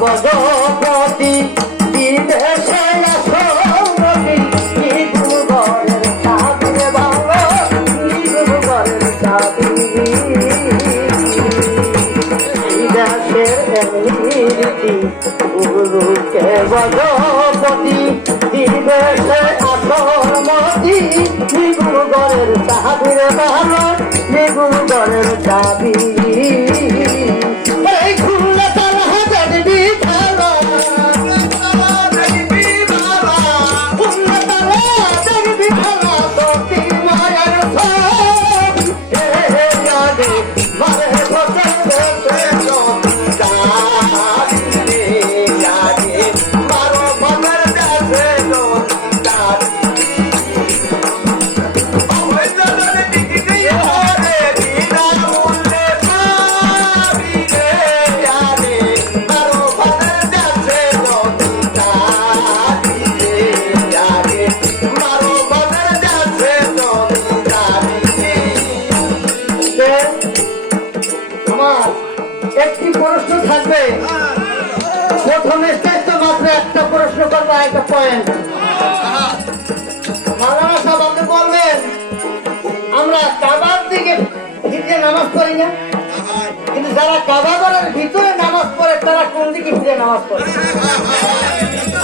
গজপতি বিদেশে আসরতি নিগুগরের চাঁদে ভালো নিগুগরের চাঁদি দেশের এমনি গুরুকে গজপতি বিদেশে আসরমতি নিগুগরের চাঁদের ভালো নিগুগরের চাঁদি একটি প্রশ্ন থাকবে প্রথমে চেষ্টা মাত্র একটা প্রশ্ন করবো একটা পয়েন্ট মাওলানা সাহেব আপনি বলবেন আমরা কাবার দিকে ফিরে নামাজ পড়ি না কিন্তু যারা কাবা ঘরের ভিতরে নামাজ পড়ে তারা কোন দিকে ফিরে নামাজ পড়ে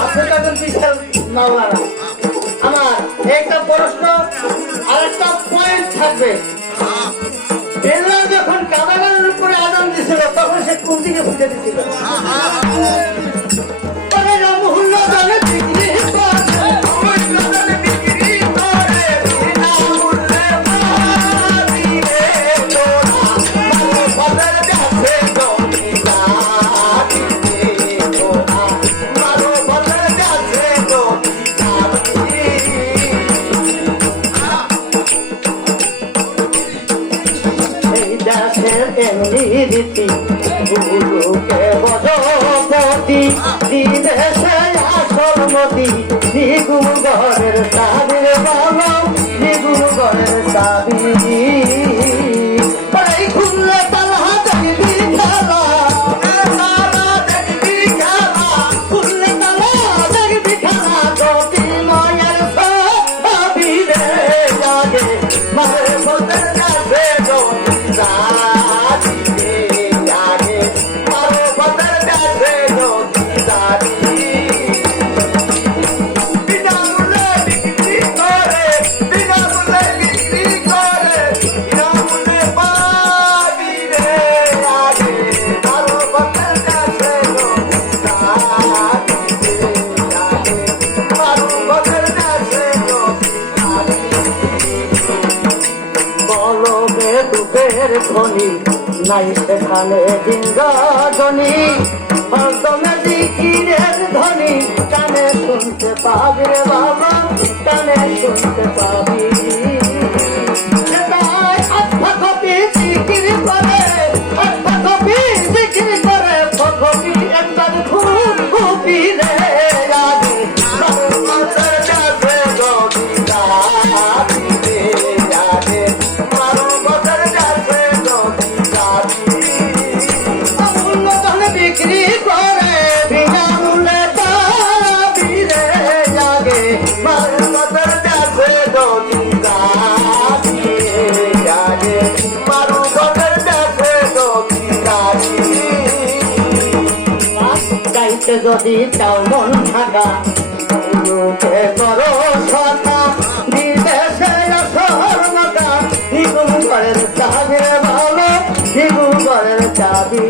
আপনি তখন বিশাল মাওলানা আমার একটা প্রশ্ন আর একটা পয়েন্ট থাকবে যখন কাবাগানের উপরে আজান দিছিল তখন সে কোন দিকে ফুটে দিছিল রীতি গুরুকে গজপতি বিদেশে আসরমতি নিগুগরের চাঁদের ভালো নিগুগরের চাঁদি খুললে তালা দেখবি খেলা খুললে তালা দেখবি খেলা যদি মায়ের সবি রে জাগে মায়ের বলতে যাবে ধ্বনি নাই সেখানে জিঙ্গনি হরদমে জিকিরের ধ্বনি কানে শুনতে পাবি রে বাবা কানে শুনতে পাবি আত্মা কপি জিকির করে আত্মা কপি জিকির করে কপি একবার খুবই রে রাগে যদি চাও মন থাকা গুরুকে করো সখা বিদেশে আসর মাতা নিগুগরের চাঁদের ভালো নিগুগরের চাঁদি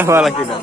ভালো কিনা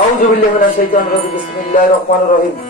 আউযু বিল্লাহি মিনাশ শাইতানির রাজিম বিসমিল্লাহির রহমানির রহিম